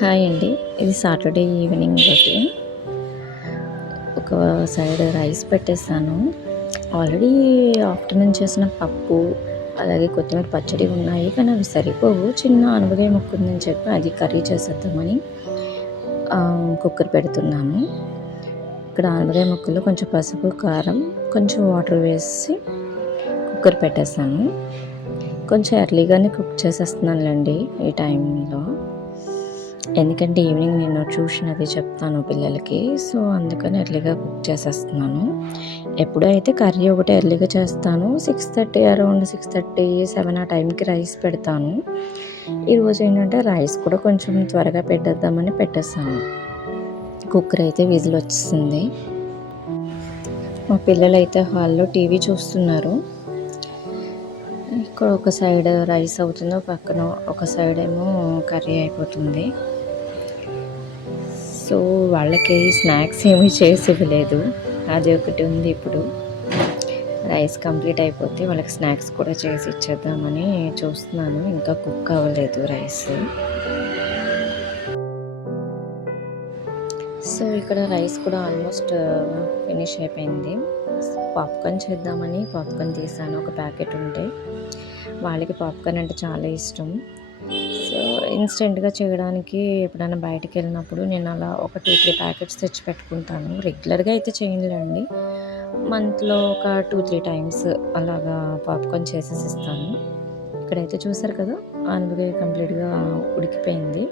Hi అండి. ఇది Saturday evening routine. ఒక సైడ్ రైస్ పెట్టేసాను. ఆల్రెడీ ఆఫ్టర్‌నూన్ చేసిన పప్పు, అలాగే కొత్తిమీర పచ్చడి ఉన్నాయి. కానీ అవి సరిపోవు. చిన్న అనపకాయ ముక్క ఉందని చెప్పి అది కర్రీ చేసేద్దామని కుక్కర్ పెడుతున్నాను. ఇక్కడ అనపకాయ ముక్కలు కొంచెం పసుపు, కారం, కొంచెం వాటర్ వేసి కుక్కర్ పెట్టేసాను. కొంచెం ఎర్లీగానే కుక్ చేసేస్తున్నానులేండి ఈ టైంలో. ఎందుకంటే ఈవినింగ్ నేను ట్యూషన్ అది చెప్తాను పిల్లలకి. సో, అందుకని ఎర్లీగా కుక్ చేసేస్తున్నాను. ఎప్పుడూ అయితే కర్రీ ఒకటి ఎర్లీగా చేస్తాను. 6:30 అరౌండ్ 6:30, 7 ఆ టైంకి రైస్ పెడతాను. ఈరోజు ఏంటంటే రైస్ కూడా కొంచెం త్వరగా పెట్టేద్దామని పెట్టేసాను. కుక్కర్ అయితే విజిల్ వచ్చేసింది. మా పిల్లలైతే హాల్లో టీవీ చూస్తున్నారు. ఇక్కడ ఒక సైడ్ రైస్ అవుతుంది, పక్కన ఒక సైడ్ ఏమో కర్రీ అయిపోతుంది. సో వాళ్ళకి స్నాక్స్ ఏమీ చేసి ఇవ్వలేదు. అది ఒకటి ఉంది. ఇప్పుడు రైస్ కంప్లీట్ అయిపోతే వాళ్ళకి స్నాక్స్ కూడా చేసి ఇచ్చేద్దామని చూస్తున్నాను. ఇంకా కుక్ అవ్వలేదు రైస్. సో ఇక్కడ రైస్ కూడా ఆల్మోస్ట్ ఫినిష్ అయిపోయింది. పాప్కార్న్ చేద్దామని పాప్కార్న్ తీసాను. ఒక ప్యాకెట్ ఉంటే వాళ్ళకి పాప్కార్న్ అంటే చాలా ఇష్టం. సో ఇన్స్టెంట్గా చేయడానికి ఎప్పుడైనా బయటికి వెళ్ళినప్పుడు నేను అలా ఒక 2-3 ప్యాకెట్స్ తెచ్చి పెట్టుకుంటాను. రెగ్యులర్గా అయితే చేయనులేండి. మంత్లో ఒక 2-3 టైమ్స్ అలాగా పాప్కార్న్ చేసేసి ఇస్తాను. ఇక్కడైతే చూసారు కదా, ఆనపకాయ కంప్లీట్గా ఉడికిపోయింది.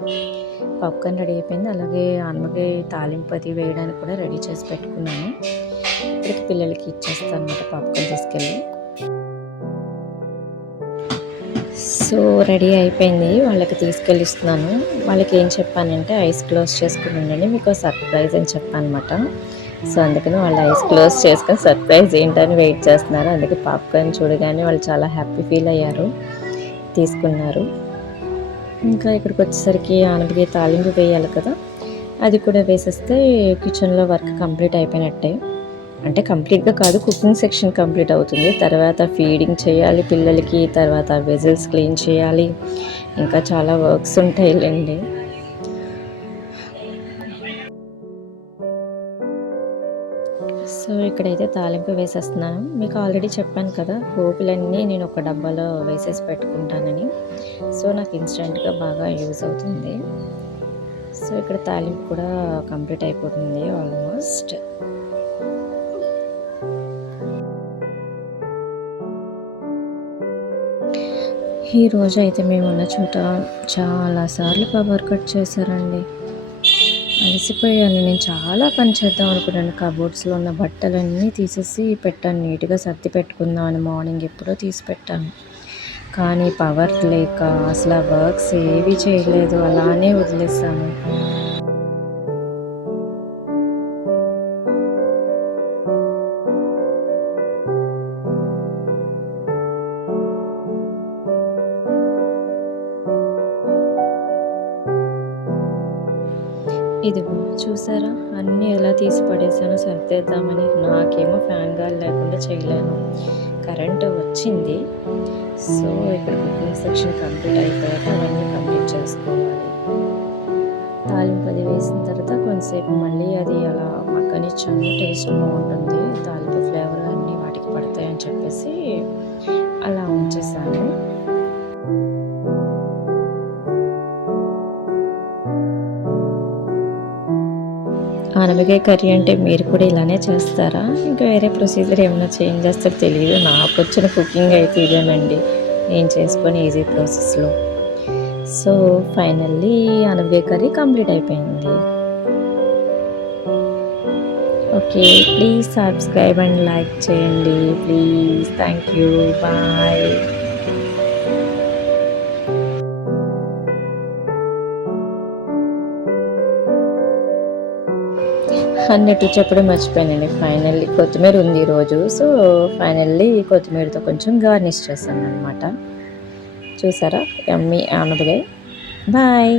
పాప్కార్న్ రెడీ అయిపోయింది. అలాగే ఆనపకాయ తాలింపు అది వేయడానికి కూడా రెడీ చేసి పెట్టుకున్నాను. ఇక్కడికి పిల్లలకి ఇచ్చేస్తాను అన్నమాట పాప్కార్న్ తీసుకెళ్ళి. సో రెడీ అయిపోయింది. వాళ్ళకి తీసుకెళ్ళిస్తున్నాను. వాళ్ళకి ఏం చెప్పానంటే ఐస్ క్లోజ్ చేసుకుని ఉండండి, మీకు సర్ప్రైజ్ అని చెప్పానమాట. సో అందుకని వాళ్ళు ఐస్ క్లోజ్ చేసుకొని సర్ప్రైజ్ ఏంటని వెయిట్ చేస్తున్నారు. అందుకే పాప్కార్న్ చూడగానే వాళ్ళు చాలా హ్యాపీ ఫీల్ అయ్యారు, తీసుకున్నారు. ఇంకా ఇక్కడికి వచ్చేసరికి ఆనపకాయ తాలింపు వేయాలి కదా, అది కూడా వేసేస్తే కిచెన్లో వర్క్ కంప్లీట్ అయిపోయినట్టే. అంటే కంప్లీట్గా కాదు, కుకింగ్ సెక్షన్ కంప్లీట్ అవుతుంది. తర్వాత ఫీడింగ్ చేయాలి పిల్లలకి, తర్వాత వెజల్స్ క్లీన్ చేయాలి, ఇంకా చాలా వర్క్స్ ఉంటాయిలేండి. సో ఇక్కడైతే తాలింపు వేసేస్తున్నాను. మీకు ఆల్రెడీ చెప్పాను కదా, పోపులన్నీ నేను ఒక డబ్బాలో వేసేసి పెట్టుకుంటానని. సో నాకు ఇన్స్టెంట్గా బాగా యూజ్ అవుతుంది. సో ఇక్కడ తాలింపు కూడా కంప్లీట్ అయిపోతుంది ఆల్మోస్ట్. ఈరోజు అయితే మేమున్న చోట చాలాసార్లు పవర్ కట్ చేశారండి. అలసిపోయాను. నేను చాలా పని చేద్దాం అనుకున్నాను. కబోర్డ్స్లో ఉన్న బట్టలన్నీ తీసేసి పెట్టాను, నీట్గా సర్ది పెట్టుకుందామని. మార్నింగ్ ఎప్పుడో తీసి పెట్టాను, కానీ పవర్ లేక అసలు ఆ వర్క్స్ ఏవి చేయలేదు, అలానే వదిలేసాను. ఇదిగో చూసారా, అన్నీ ఎలా తీసి పడేసానో సర్దేద్దామని. నాకేమో ఫ్యాన్ గాలి లేకుండా చేయలేను. కరెంటు వచ్చింది. సో ఇక్కడ కుకింగ్ సెక్షన్ కంప్లీట్ అయిపోయాక అవన్నీ కంప్లీట్ చేసుకోవాలి. తాలింపు అది వేసిన తర్వాత కొంతసేపు మళ్ళీ అది అలా మగ్గనిచ్చాను. టేస్ట్ బాగుంటుంది, తాలింపు ఫ్లేవర్ అన్నీ వాటికి పడతాయని చెప్పేసి అలా ఉంచేసాను. ఆనపకాయ కర్రీ అంటే మీరు కూడా ఇలానే చేస్తారా? ఇంకా వేరే ప్రొసీజర్ ఏమైనా చేంజ్ చేస్తారో తెలియదు. నాకు వచ్చిన కుకింగ్ అయితే ఇదేనండి, నేను చేసుకొని ఈజీ ప్రాసెస్లో. సో ఫైనల్లీ ఆనపకాయ కర్రీ కంప్లీట్ అయిపోయింది. Okay, please subscribe and like చేయండి ప్లీజ్. Thank you, bye. అన్నట్టు చెప్పడం మర్చిపోయానండి. ఫైనల్లీ కొత్తిమీర ఉంది ఈరోజు. సో ఫైనల్లీ కొత్తిమీరతో కొంచెం గార్నిష్ చేశాను అనమాట. చూసారా, యమ్మీ ఆనపకాయ. బాయ్.